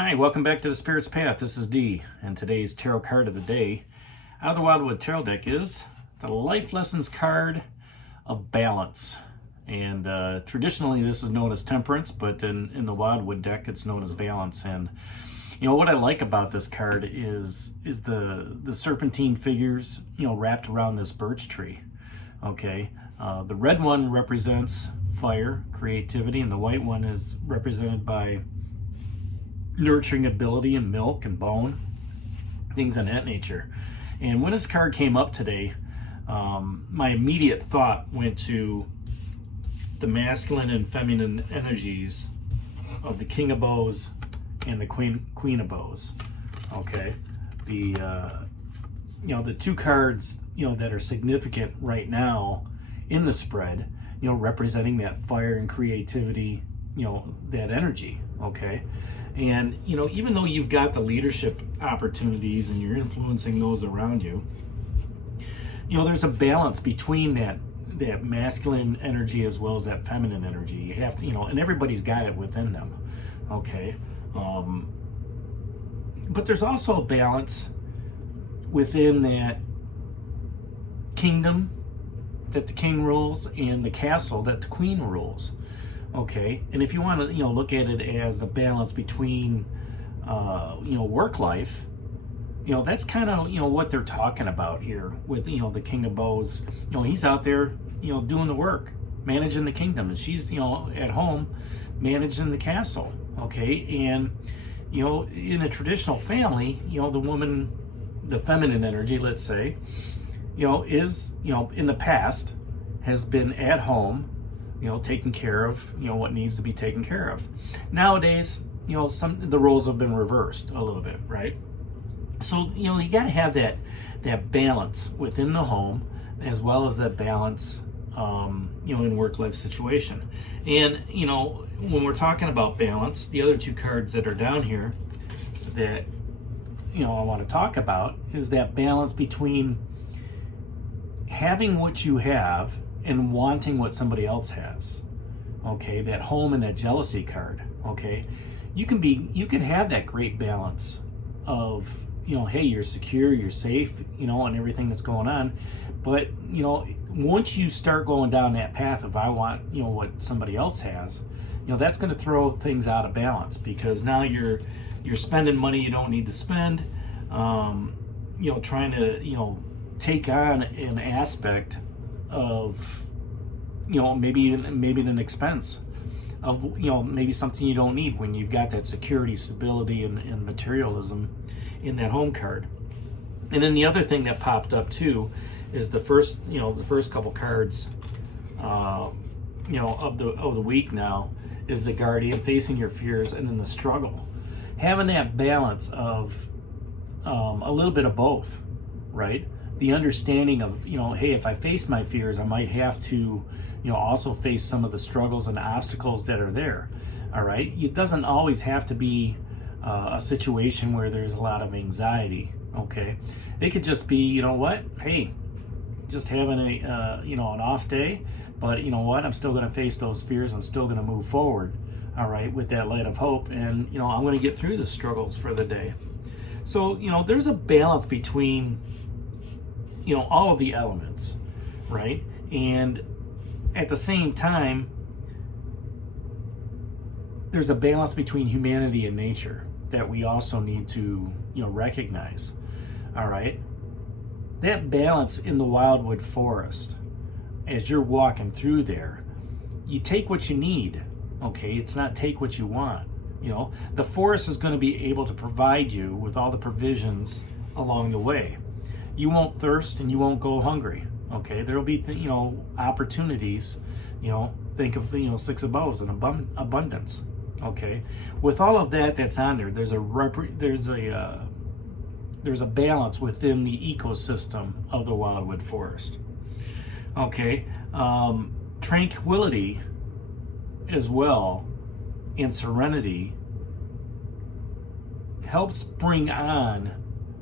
Hi, welcome back to the Spirit's Path. This is Dee, and today's tarot card of the day out of the Wildwood Tarot deck is the Life Lessons card of Balance. And traditionally this is known as Temperance, but in the Wildwood deck it's known as Balance. And you know what I like about this card is the serpentine figures, wrapped around this birch tree. Okay, the red one represents fire, creativity, and the white one is represented by nurturing ability and milk and bone, things of that nature. And when this card came up today, my immediate thought went to the masculine and feminine energies of the King of Bows and the Queen of Bows. Okay, the two cards that are significant right now in the spread, representing that fire and creativity, that energy. Okay. And, even though you've got the leadership opportunities and you're influencing those around you, there's a balance between that masculine energy as well as that feminine energy. You have to, and everybody's got it within them. Okay. But there's also a balance within that kingdom that the king rules and the castle that the queen rules. Okay, and if you want to, look at it as a balance between, work life, that's kind of, what they're talking about here with, the King of Bows. He's out there, doing the work, managing the kingdom, and she's, at home managing the castle. Okay, and, in a traditional family, the woman, the feminine energy, let's say, is, in the past, has been at home, taking care of, what needs to be taken care of. Nowadays, the roles have been reversed a little bit, right? So, you got to have that balance within the home as well as that balance, in work-life situation. And, when we're talking about balance, the other two cards that are down here that, I want to talk about is that balance between having what you have and wanting what somebody else has. Okay, that home and that jealousy card. Okay, you can have that great balance of, hey, you're secure, you're safe, and everything that's going on. But, once you start going down that path of I want, what somebody else has, that's going to throw things out of balance, because now you're spending money you don't need to spend, trying to, take on an aspect of, maybe an expense of, maybe something you don't need when you've got that security, stability, and materialism in that home card. And then the other thing that popped up too is the first couple cards, of the week now is the Guardian, facing your fears, and then the Struggle. Having that balance of a little bit of both, right? The understanding of, hey, if I face my fears, I might have to, also face some of the struggles and obstacles that are there. All right. It doesn't always have to be a situation where there's a lot of anxiety. Okay. It could just be, hey, just having an off day, but I'm still going to face those fears. I'm still going to move forward. All right. With that light of hope. And, I'm going to get through the struggles for the day. So, there's a balance between, all of the elements, right? And at the same time, there's a balance between humanity and nature that we also need to, recognize. All right. That balance in the Wildwood Forest, as you're walking through there, you take what you need. Okay. It's not take what you want. The forest is going to be able to provide you with all the provisions along the way. You won't thirst and you won't go hungry. Okay, there'll be opportunities. Think of the Six of Bows and abundance. Okay, with all of that's on there, there's a balance within the ecosystem of the Wildwood Forest. Okay, tranquility as well and serenity helps bring on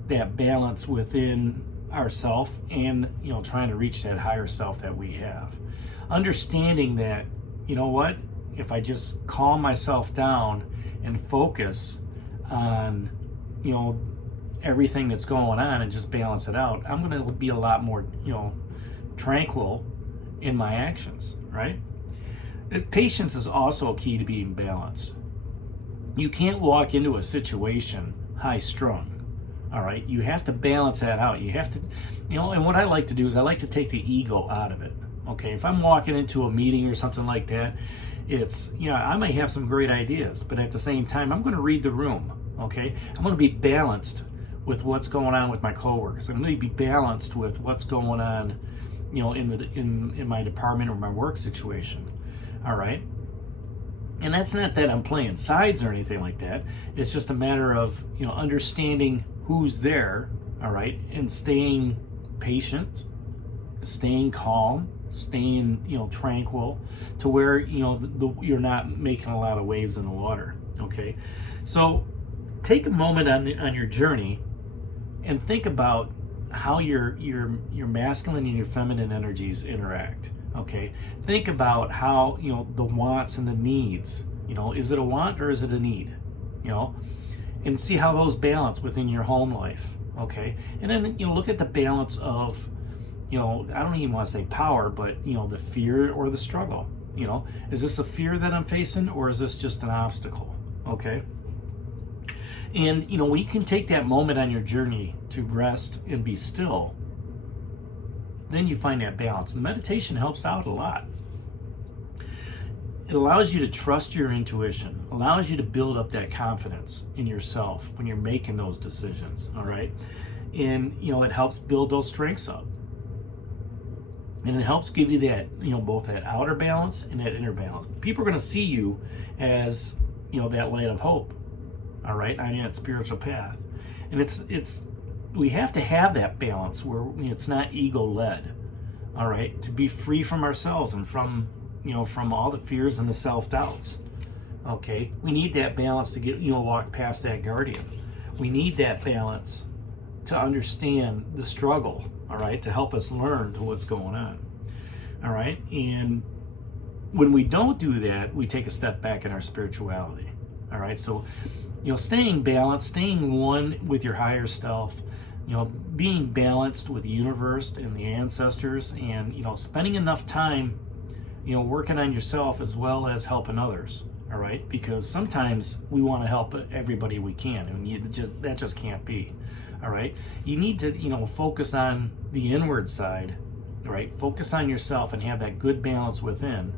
that balance within ourself and trying to reach that higher self that we have, understanding that if I just calm myself down and focus on, you know, everything that's going on and just balance it out, I'm going to be a lot more, you know, tranquil in my actions, right? Patience is also key to being balanced. You can't walk into a situation high strung. All right, you have to balance that out. You have to, you know, and what I like to do is I like to take the ego out of it. Okay, if I'm walking into a meeting or something like that, it's, you know, I may have some great ideas, but at the same time, I'm going to read the room. Okay, I'm going to be balanced with what's going on with my coworkers. I'm going to be balanced with what's going on, you know, in my department or my work situation. All right. And that's not that I'm playing sides or anything like that. It's just a matter of, you know, understanding who's there, all right, and staying patient, staying calm, staying, you know, tranquil, to where, you know, you're not making a lot of waves in the water. Okay, so take a moment on your journey and think about how your masculine and your feminine energies interact. Okay, think about how, you know, the wants and the needs, you know, is it a want or is it a need, you know, and see how those balance within your home life. Okay, and then, you know, look at the balance of, you know, I don't even want to say power, but, you know, the fear or the struggle. You know, is this a fear that I'm facing, or is this just an obstacle? Okay, and, you know, when you can take that moment on your journey to rest and be still, then you find that balance. And meditation helps out a lot. It allows you to trust your intuition, allows you to build up that confidence in yourself when you're making those decisions, all right? And, you know, it helps build those strengths up. And it helps give you that, you know, both that outer balance and that inner balance. People are going to see you as, you know, that light of hope, all right, on that spiritual path. And it's we have to have that balance where, you know, it's not ego-led, all right, to be free from ourselves and from, you know, from all the fears and the self-doubts. Okay, we need that balance to get, you know, walk past that guardian. We need that balance to understand the struggle, all right, to help us learn to what's going on, all right. And when we don't do that, we take a step back in our spirituality, all right. So, you know, staying balanced, staying one with your higher self, you know, being balanced with the universe and the ancestors, and, you know, spending enough time, you know, working on yourself as well as helping others, all right? Because sometimes we want to help everybody we can, and that just can't be, all right? You need to, you know, focus on the inward side, all right? Focus on yourself and have that good balance within.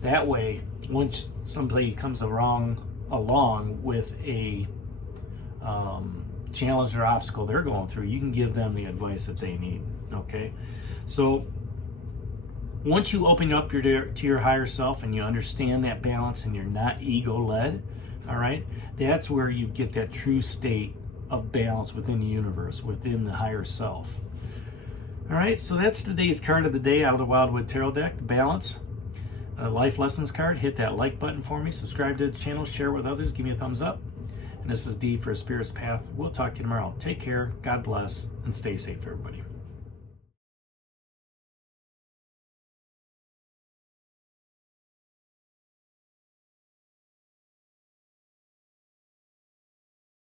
That way, once somebody comes along with a challenge or obstacle they're going through, you can give them the advice that they need. Okay, so once you open up to your higher self and you understand that balance and you're not ego-led, all right, that's where you get that true state of balance within the universe, within the higher self. All right, so that's today's card of the day out of the Wildwood Tarot deck, Balance. Life lessons card. Hit that like button for me, subscribe to the channel, share with others, give me a thumbs up. And this is D for a Spirit's Path. We'll talk to you tomorrow. Take care, God bless, and stay safe, everybody.